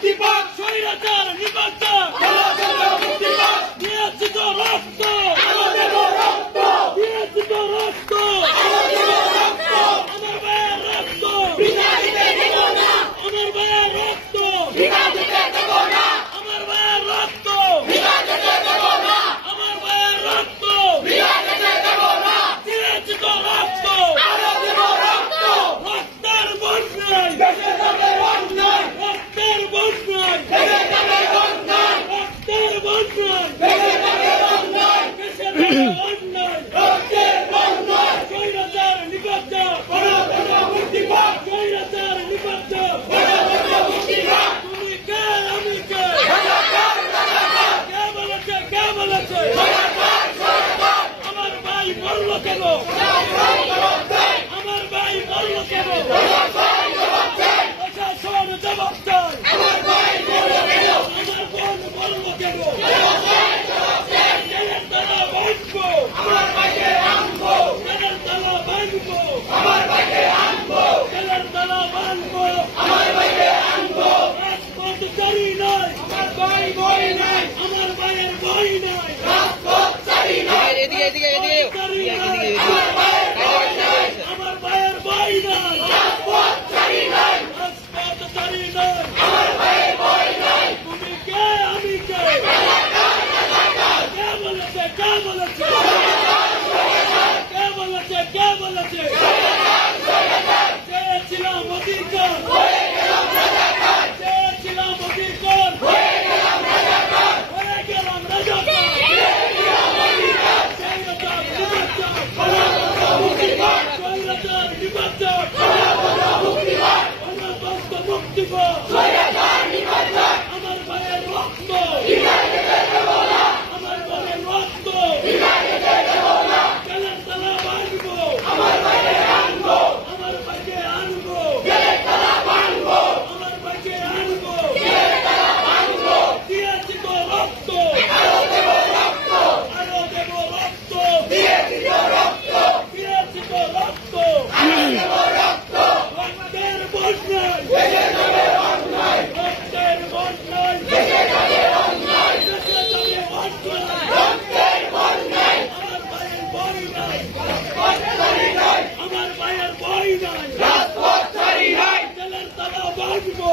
মুক্তি পাক, স্বৈরাচার নির্বাচন, মুক্তি পাক, দিয়েছি তো রক্ত, দিয়েছি তো রক্ত, আমার ভাইয়ের রক্ত, আমার ভাইয়ের রক্ত, আমার ভাইয়ের রক্ত, আমার ভাইয়ের রক্ত, দিয়েছি তো রক্ত, রক্তের বন্যায়, রক্তের বন্যায়, রক্তের বন্যায়, দেশের অন্যায়, স্বৈরাচার নির্বাচন, স্বৈরাচার নির্বাচন, তুমি কে আমি কে, কে বলেছে, কে বলেছে, আমার ভাই মরল কেন, আমার ভাই মরল কেন, প্রশাসন জবাব চাই, আমার বোন মরল কেন, জেলের তালা ভাঙবো, জেলের তালা ভাঙবো, জেলের তালা ভাঙবো, রাজপথ চারি নাই, আমার ভাইয়ের বই নাই, আমার ভাইয়ের বই নাই, রাজপথ চারি নাই, আমার ভাইয়ের বই নাই, রাজপথ চারি নাই, তুমি কে আমি কে, কে বলেছে, কে বলেছে, কে বলেছে, কে বলেছে, চেয়েছিলাম অধিকার, চেয়েছিলাম অধিকার, হয়ে গেলাম রাজাকার, স্বৈরাচার নির্বাচন, মুক্তি পাক, আমার ভাইয়ের রক্ত, আমার ভাইয়ের রক্ত, জেলের তালা ভাঙবো, আমার ভাইকে আনবো, আমার ভাইকে আনবো, দিয়েছি তো রক্ত, আরো দেব রক্ত, দিয়েছি তো রক্ত, রক্তের বন্যায়, রক্তের বন্যায়, দেশে যাবে অন্যায়, আমার ভাইয়ের বই নাই, আমার ভাইয়ের বই নাই, জেলের তালা ভাঙবো,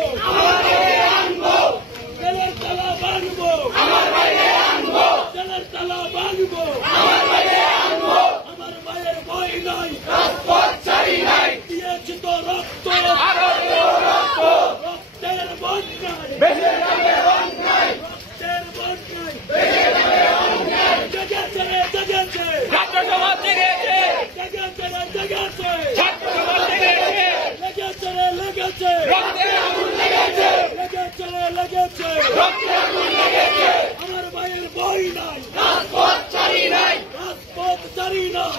জেলের তালা ভাঙবো, জেলের তালা ভাঙবো, আমার ভাইয়ের বই নাই, দিয়েছি তো রক্ত, রক্তের বন্যায়, রক্তের বন্যায়, জেগেছে রে, জেগেছে, ছাত্র সমাজ জেগেছে, জেগেছে রে, জেগেছে, ছাত্র সমাজ জেগেছে, লেগেছে রে, লেগেছে, রক্তের আগুন লেগেছে, লেগেছে রে, লেগেছে, রক্তের আগুন লেগেছে, আমার ভাইয়ের বই নাই, রাজপথ ছাড়ি নাই, রাজপথ চারি নাই,